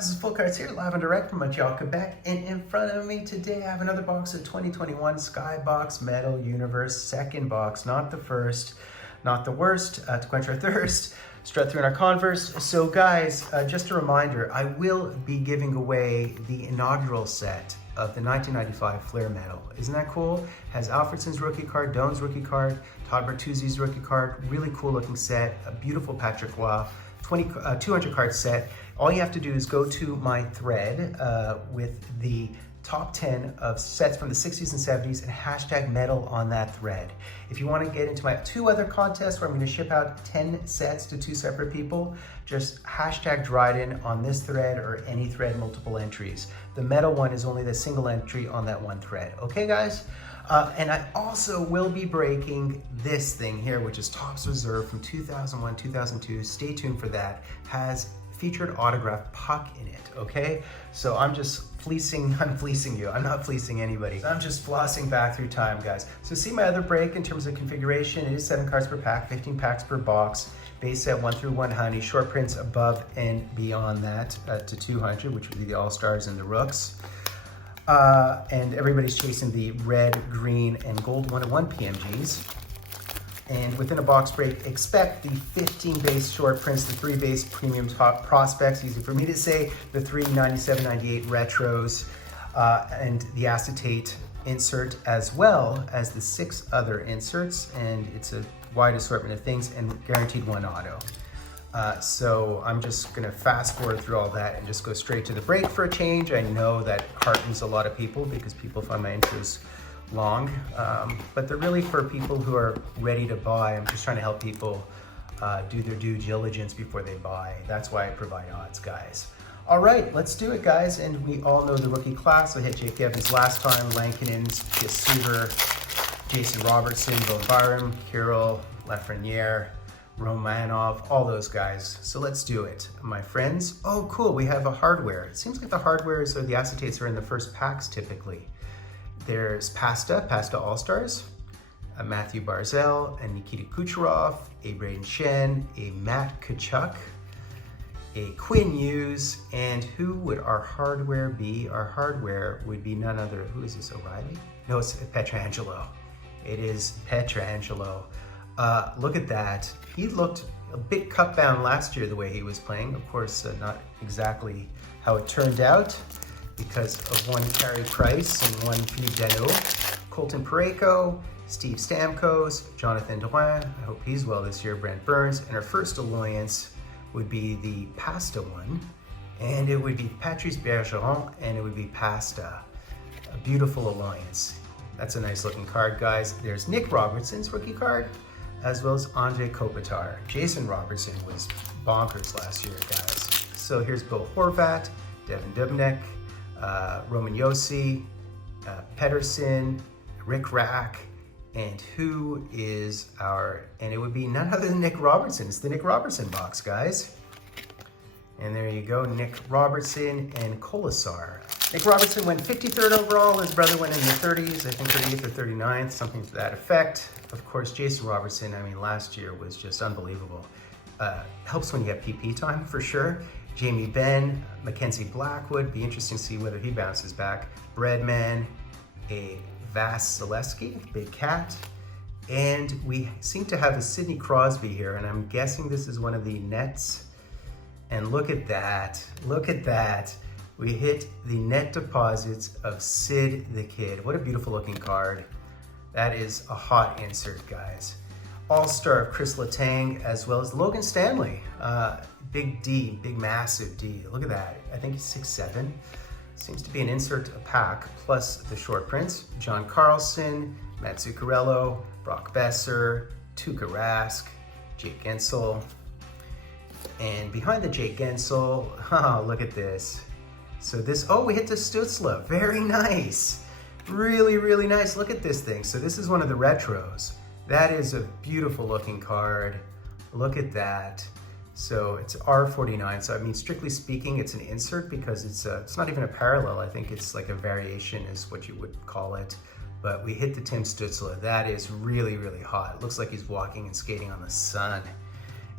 guys, it's Full Cards here, live and direct from Montreal, Quebec. And in front of me today, I have another box of 2021 Skybox Metal Universe. Second box, not the first, not the worst, to quench our thirst. Strut through in our Converse. So guys, just a reminder, I will be giving away the inaugural set of the 1995 Flair Metal. Isn't that cool? Has Alfredson's rookie card, Doan's rookie card, Todd Bertuzzi's rookie card. Really cool looking set, a beautiful Patrick Roy. 200 card set. All you have to do is go to my thread with the top 10 of sets from the 60s and 70s and hashtag metal on that thread. If you want to get into my 2 other contests where I'm going to ship out 10 sets to 2 separate people, just hashtag Dryden on this thread or any thread, multiple entries. The metal one is only the single entry on that one thread. Okay, guys? And I also will be breaking this thing here, which is Topps Reserve from 2001, 2002. Stay tuned for that. Has featured autographed puck in it, okay? So I'm just I'm fleecing you. I'm not fleecing anybody. I'm just flossing back through time, guys. So see my other break in terms of configuration. It is 7 cards per pack, 15 packs per box. Base set 1 through 100. Short prints above and beyond that to 200, which would be the All-Stars and the Rooks. And everybody's chasing the red, green, and gold 101 PMGs. And within a box break, expect the 15 base short prints, the 3 base premium top prospects, easy for me to say, the 3 97, 98 retros, and the acetate insert, as well as the 6 other inserts. And it's a wide assortment of things and guaranteed 1 auto. So I'm just gonna fast forward through all that and just go straight to the break for a change. I know that heartens a lot of people because people find my intros long, but they're really for people who are ready to buy. I'm just trying to help people do their due diligence before they buy. That's why I provide odds, guys. All right, let's do it, guys. And we all know the rookie class. I hit Jake Evans last time, Lankinen's, Suter, Jason Robertson, Bo Byram, Kirill, Lafreniere, Romanov, all those guys. So let's do it, my friends. Oh, cool, we have a hardware. It seems like the hardwares or the acetates are in the first packs typically. There's Pasta All-Stars, a Matthew Barzal, a Nikita Kucherov, a Braden Shen, a Matt Tkachuk, a Quinn Hughes, and who would our hardware be? Our hardware would be none other, who is this, O'Reilly? No, it's Pietrangelo. It is Pietrangelo. Look at that. He looked a bit cut bound last year the way he was playing. Of course, not exactly how it turned out because of one Carey Price and one Philippe Danault. Colton Parayko, Steve Stamkos, Jonathan Drouin, I hope he's well this year, Brent Burns, and our first alliance would be the Pasta one, and it would be Patrice Bergeron, and it would be Pasta. A beautiful alliance. That's a nice looking card, guys. There's Nick Robertson's rookie card, as well as Andre Kopitar. Jason Robertson was bonkers last year, guys. So here's Bo Horvat, Devin Dubnyk, Roman Josi, Pedersen, Rick Rack, and who is and it would be none other than Nick Robertson. It's the Nick Robertson box, guys. And there you go, Nick Robertson and Kolasar. Nick Robertson went 53rd overall. His brother went in the 30s, I think 38th or 39th, something to that effect. Of course, Jason Robertson, I mean, last year was just unbelievable. Helps when you get PP time, for sure. Jamie Benn, Mackenzie Blackwood, be interesting to see whether he bounces back. Breadman, a Vasilevsky, Big Cat. And we seem to have a Sidney Crosby here, and I'm guessing this is one of the Nets. And look at that, look at that. We hit the net deposits of Sid the Kid. What a beautiful looking card. That is a hot insert, guys. All-Star of Chris Letang, as well as Logan Stanley. Big D, big massive D. Look at that, I think he's 6'7". Seems to be an insert a pack, plus the short prints. John Carlson, Matt Zuccarello, Brock Besser, Tuukka Rask, Jake Gensel. And behind the Jake Gensel, oh, look at this. So this, oh, we hit the Stützle, very nice. Really, really nice, look at this thing. So this is one of the retros. That is a beautiful looking card. Look at that. So it's R49, so I mean, strictly speaking, it's an insert because it's not even a parallel. I think it's like a variation is what you would call it. But we hit the Tim Stützle. That is really, really hot. It looks like he's walking and skating on the sun.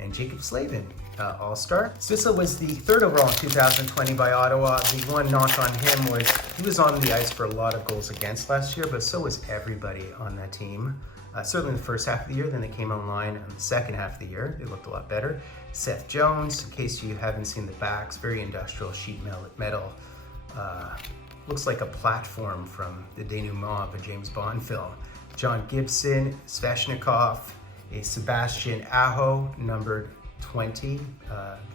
and Jacob Slavin, All-Star. Sissel was the 3rd overall in 2020 by Ottawa. The one knock on him was he was on the ice for a lot of goals against last year, but so was everybody on that team. Certainly in the first half of the year, then they came online in the second half of the year. They looked a lot better. Seth Jones, in case you haven't seen the backs, very industrial sheet metal. Looks like a platform from the denouement of a James Bond film. John Gibson, Sveshnikov, a Sebastian Aho, numbered 20,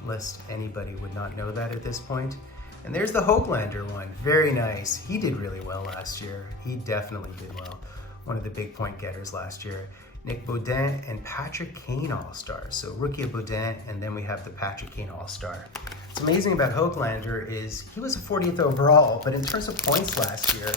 lest anybody would not know that at this point. And there's the Hoglander one, very nice. He did really well last year. He definitely did well. One of the big point getters last year. Nick Baudin and Patrick Kane All-Stars. So rookie of Baudin, and then we have the Patrick Kane All-Star. What's amazing about Hoglander is he was a 40th overall, but in terms of points last year,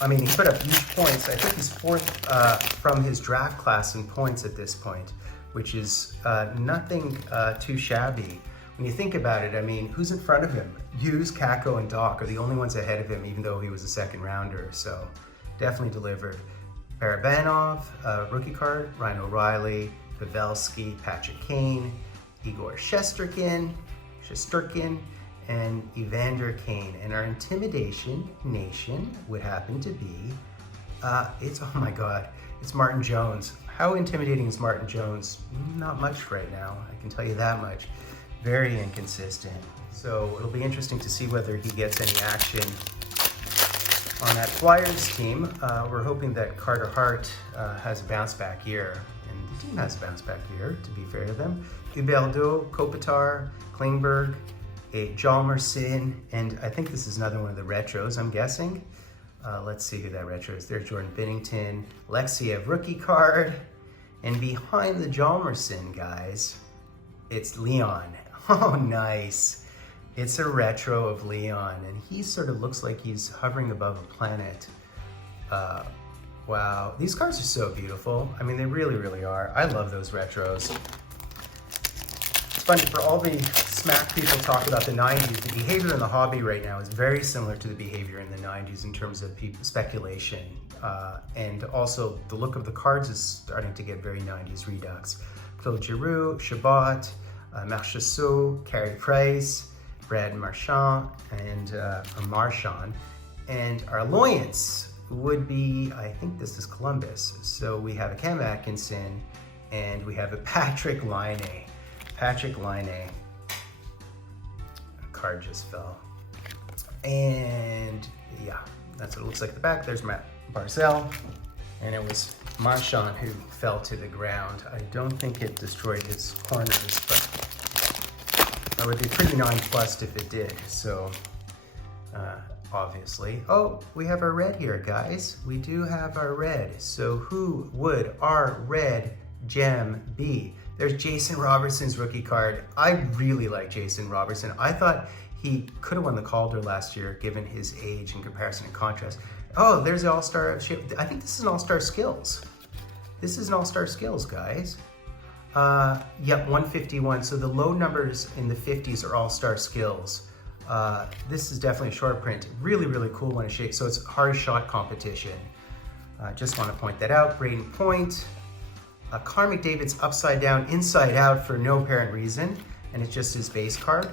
I mean, he put up huge points. I think he's 4th from his draft class in points at this point, which is nothing too shabby. When you think about it, I mean, who's in front of him? Hughes, Kakko, and Doc are the only ones ahead of him, even though he was a second rounder. So definitely delivered. Barabanov, rookie card, Ryan O'Reilly, Pavelski, Patrick Kane, Igor Shesterkin, and Evander Kane. And our Intimidation Nation would happen to be, oh my God, it's Martin Jones. How intimidating is Martin Jones? Not much right now, I can tell you that much. Very inconsistent. So it'll be interesting to see whether he gets any action on that Flyers team. We're hoping that Carter Hart has a bounce back year, and the team has a bounce back year, to be fair to them. Huberdeau, Kopitar, Klingberg, a Hjalmarsson, and I think this is another one of the retros, I'm guessing. Let's see who that retro is. There's Jordan Binnington, Lexiev rookie card, and behind the Hjalmarsson guys, it's Leon. Oh, nice. It's a retro of Leon, and he sort of looks like he's hovering above a planet. Wow, these cards are so beautiful. I mean, they really, really are. I love those retros. It's funny, for all the smack people talk about the 90s, the behavior in the hobby right now is very similar to the behavior in the 90s in terms of speculation. And also, the look of the cards is starting to get very 90s redux. Claude Giroux, Chabot, Marchessault, Carey Price, Brad Marchand, and Marchand. And our alliance would be, I think this is Columbus. So we have a Cam Atkinson, and we have a Patrick Laine. Patrick Laine. Card just fell. And yeah, that's what it looks like at the back. There's Matt Barzal, and it was Marchand who fell to the ground. I don't think it destroyed his corners, but I would be pretty nonplussed if it did, so obviously. Oh, we have our red here, guys. We do have our red. So who would our red gem be? There's Jason Robertson's rookie card. I really like Jason Robertson. I thought he could have won the Calder last year, given his age in comparison and contrast. Oh, there's the All-Star. I think this is an All-Star Skills. This is an All-Star Skills, guys. Yep, 151. So the low numbers in the 50s are All-Star Skills. This is definitely a short print. Really, really cool one to shake. So it's hard shot competition. Just want to point that out. Braden Point. Connor McDavid's upside down, inside out for no apparent reason. And it's just his base card.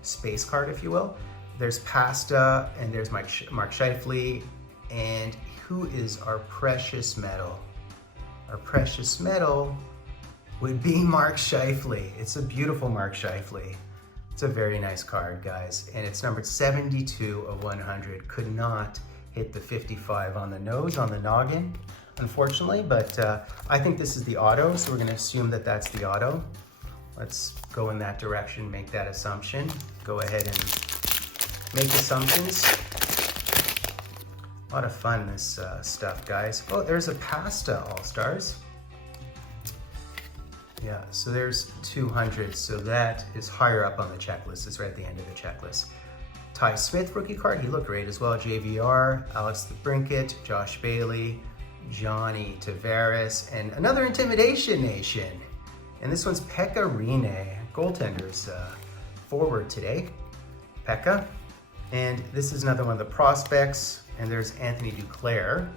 Space card, if you will. There's Pasta, and there's Mark Scheifele. And who is our precious metal? Our precious metal would be Mark Scheifele. It's a beautiful Mark Scheifele. It's a very nice card, guys. And it's numbered 72 of 100. Could not hit the 55 on the nose, on the noggin, unfortunately. But I think this is the auto, so we're gonna assume that that's the auto. Let's go in that direction, make that assumption. Go ahead and make assumptions. A lot of fun, this stuff, guys. Oh, there's a Pasta All-Stars. Yeah, so there's 200, so that is higher up on the checklist. It's right at the end of the checklist. Ty Smith rookie card, he looked great as well. JVR, Alex DeBrincat, Josh Bailey, Johnny Tavares, and another Intimidation Nation. And this one's Pekka Rinne, goaltender's forward today. Pekka. And this is another one of the prospects, and there's Anthony Duclair.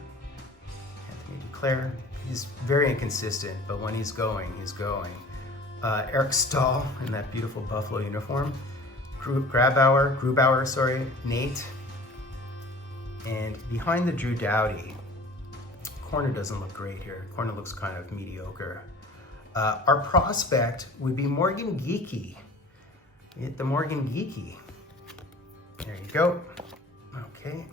Anthony Duclair. He's very inconsistent, but when he's going, he's going. Eric Stahl in that beautiful Buffalo uniform. Grubauer, sorry, Nate. And behind the Drew Doughty, corner doesn't look great here. Corner looks kind of mediocre. Our prospect would be Morgan Geekie. Hit the Morgan Geekie. There you go. Okay.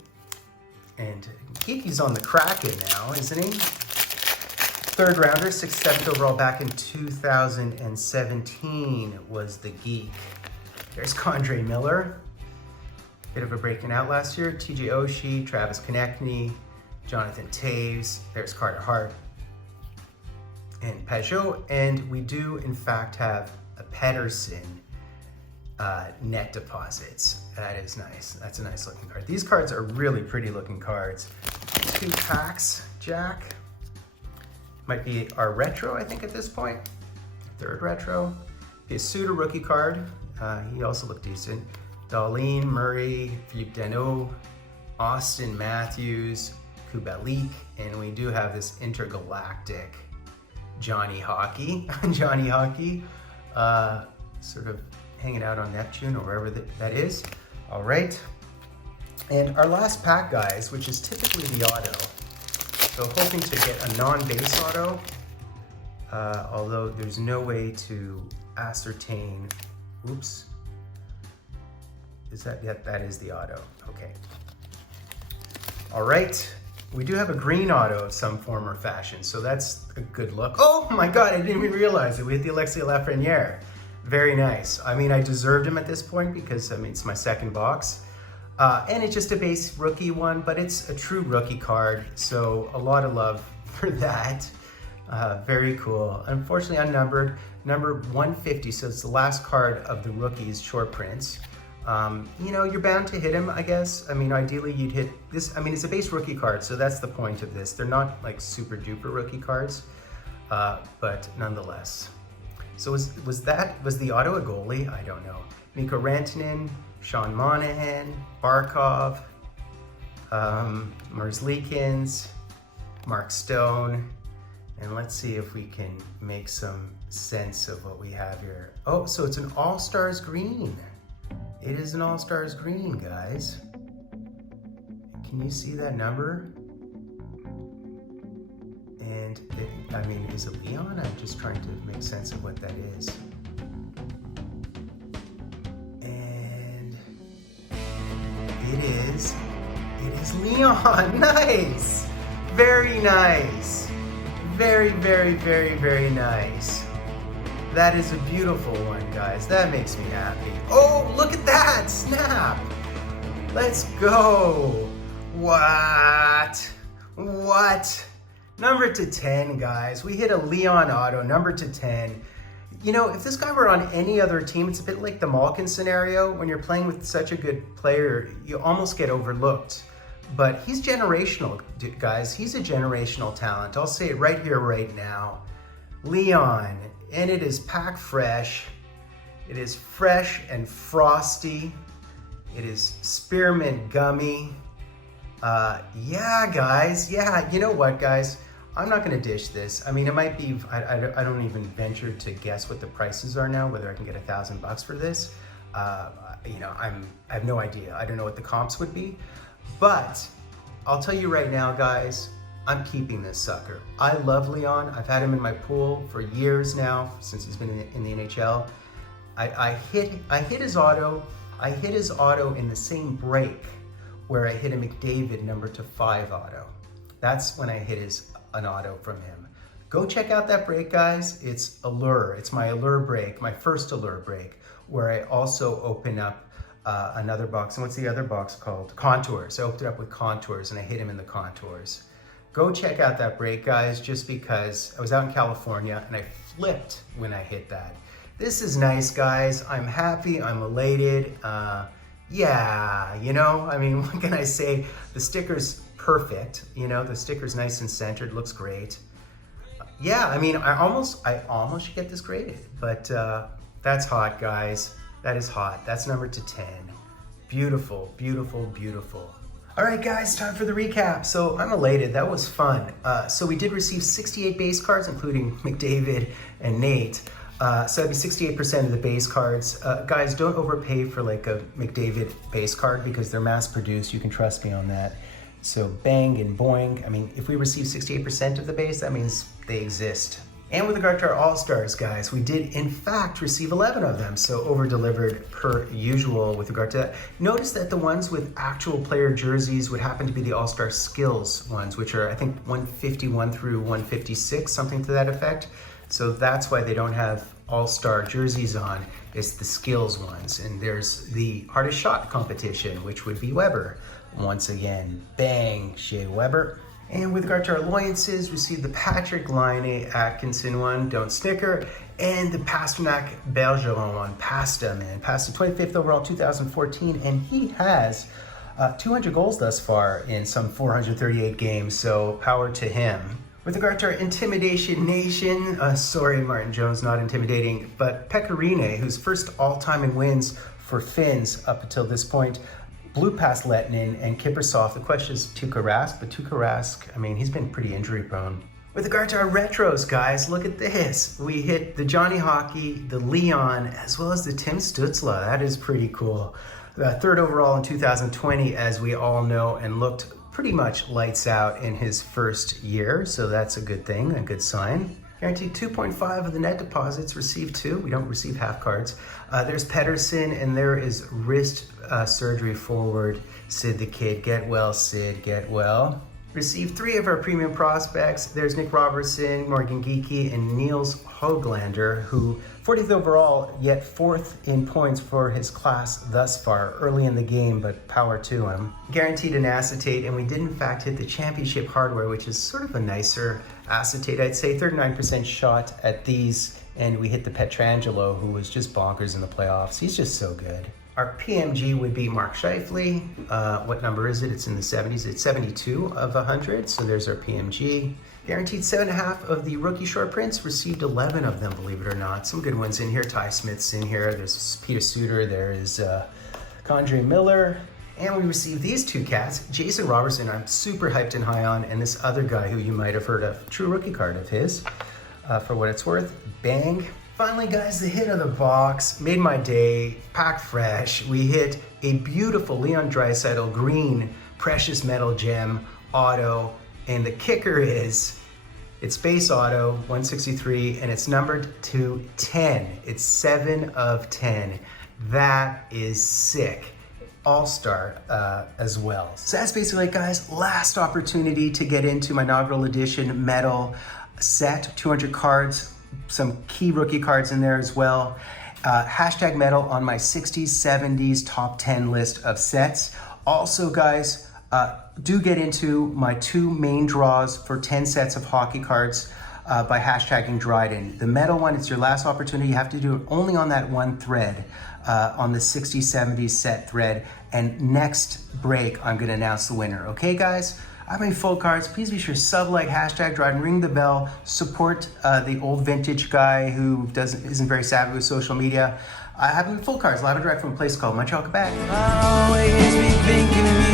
And Geekie's on the Kraken now, isn't he? Third rounder, 6th, 7th overall back in 2017 was the Geek. There's Condre Miller. Bit of a breaking out last year. TJ Oshie, Travis Konechny, Jonathan Toews. There's Carter Hart and Peugeot. And we do, in fact, have a Pedersen net deposits. That is nice. That's a nice looking card. These cards are really pretty looking cards. 2 packs, Jack. Might be our retro, I think, at this point. 3rd retro. Be a Suter rookie card. He also looked decent. Darlene Murray, Philippe Danault, Austin Matthews, Kubalik, and we do have this intergalactic Johnny Hockey. Johnny Hockey, sort of hanging out on Neptune or wherever that is. All right. And our last pack, guys, which is typically the auto. So hoping to get a non-base auto, although there's no way to ascertain. Oops. Is that, yeah, that is the auto. Okay. All right. We do have a green auto of some form or fashion, so that's a good look. Oh my God, I didn't even realize it. We hit the Alexis Lafreniere. Very nice. I mean, I deserved him at this point because, I mean, it's my 2nd box. And it's just a base rookie one, but it's a true rookie card, so a lot of love for that. Very cool. Unfortunately unnumbered, number 150, so it's the last card of the rookies short prints. You know, you're bound to hit him, I guess. I mean, ideally you'd hit this. I mean, it's a base rookie card, so that's the point of this. They're not like super duper rookie cards, but nonetheless. So was the auto a goalie? I don't know. Mikko Rantanen, Sean Monahan, Barkov, Merzlikins, Mark Stone, and let's see if we can make some sense of what we have here. Oh, so it's an All-Stars green. It is an All-Stars green, guys. Can you see that number? And I mean, is it Leon? I'm just trying to make sense of what that is. And it is Leon. Nice. Very nice. Very, very, very, very nice. That is a beautiful one, guys. That makes me happy. Oh, look at that! Snap! Let's go! What? Number to 10, guys. We hit a Leon auto, number to 10. You know, if this guy were on any other team, it's a bit like the Malkin scenario. When you're playing with such a good player, you almost get overlooked. But he's generational, guys. He's a generational talent. I'll say it right here, right now. Leon. And it is pack fresh. It is fresh and frosty. It is spearmint gummy. Yeah, guys. Yeah, you know what, guys? I'm not gonna dish this. I mean, it might be, I don't even venture to guess what the prices are now, whether I can get $1,000 for this. You know, I have no idea. I don't know what the comps would be. But I'll tell you right now, guys, I'm keeping this sucker. I love Leon. I've had him in my pool for years now, since he's been in the NHL. I hit his auto. I hit his auto in the same break where I hit a McDavid number to 5 auto. That's when I hit an auto from him. Go check out that break, guys. It's Allure. It's my Allure break, my first Allure break, where I also open up another box. And what's the other box called? Contours. I opened it up with Contours and I hit him in the Contours. Go check out that break, guys, just because I was out in California and I flipped when I hit that. This is nice, guys. I'm happy, I'm elated. Yeah, you know, I mean, what can I say? The sticker's perfect, you know, the sticker's nice and centered, looks great. Yeah, I mean, I almost should get this graded, but that's hot, guys. That is hot. That's number to 10. Beautiful, beautiful, beautiful. All right, guys, time for the recap. So I'm elated. That was fun. So we did receive 68 base cards, including McDavid and Nate. So that'd be 68% of the base cards. Guys, don't overpay for like a McDavid base card because they're mass produced. You can trust me on that. So bang and boing. I mean, if we receive 68% of the base, that means they exist. And with regard to our All-Stars, guys, we did in fact receive 11 of them, so over-delivered per usual with regard to that. Notice that the ones with actual player jerseys would happen to be the All-Star Skills ones, which are, I think, 151 through 156, something to that effect. So that's why they don't have All-Star jerseys on. It's the Skills ones. And there's the hardest shot competition, which would be Weber. Once again, bang, Shea Weber. And with regard to our alliances, received the Patrick Laine Atkinson one, don't snicker, and the Pastrnak Bergeron one, Pasta, man. Pasta, 25th overall, 2014, and he has 200 goals thus far in some 438 games, so power to him. With regard to our Intimidation Nation, sorry Martin Jones, not intimidating, but Pekka Rinne, who's first all-time in wins for Finns up until this point, blew past Lettinen and Kiprusoff. The question is Tuukka Rask, but Tuukka Rask, I mean, he's been pretty injury prone. With regard to our retros, guys, look at this. We hit the Johnny Hockey, the Leon, as well as the Tim Stützle. That is pretty cool. Third overall in 2020, as we all know, and looked pretty much lights out in his first year. So that's a good thing, a good sign. Guaranteed 2.5 of the net deposits, received 2. We don't receive half cards. There's Pettersson, and there is wrist surgery forward. Sid the Kid, get well, Sid, get well. Received 3 of our premium prospects. There's Nick Robertson, Morgan Geekie, and Niels Höglander, who 40th overall, yet 4th in points for his class thus far, early in the game, but power to him. Guaranteed an acetate, and we did in fact hit the championship hardware, which is sort of a nicer acetate, I'd say. 39% shot at these, and we hit the Pietrangelo, who was just bonkers in the playoffs. He's just so good. Our PMG would be Mark Scheifele. What number is it? It's in the 70s. It's 72 of 100, so there's our PMG. Guaranteed 7.5 of the rookie short prints. Received 11 of them, believe it or not. Some good ones in here. Ty Smith's in here. There's Peter Suter. There is Condre Miller. And we received these 2 cats. Jason Robertson, I'm super hyped and high on, and this other guy who you might have heard of. True rookie card of his, for what it's worth. Bang. Finally, guys, the hit of the box made my day, packed fresh. We hit a beautiful Leon Draisaitl green precious metal gem auto, and the kicker is it's base auto 163, and it's numbered to 10. It's 7 of 10. That is sick. All-Star as well. So that's basically it, guys. Last opportunity to get into my inaugural edition metal set, 200 cards. Some key rookie cards in there as well. Hashtag metal on my 60s, 70s top 10 list of sets. Also, guys, do get into my 2 main draws for 10 sets of hockey cards by hashtagging Dryden. The metal one, it's your last opportunity. You have to do it only on that one thread, on the 60s, 70s set thread. And next break, I'm going to announce the winner. Okay, guys? I have any full cards. Please be sure sub, like, hashtag Dryden, ring the bell, support the old vintage guy who isn't very savvy with social media. I have full cards, live and direct from a place called Montreal, Quebec. I'll always be thinking of you.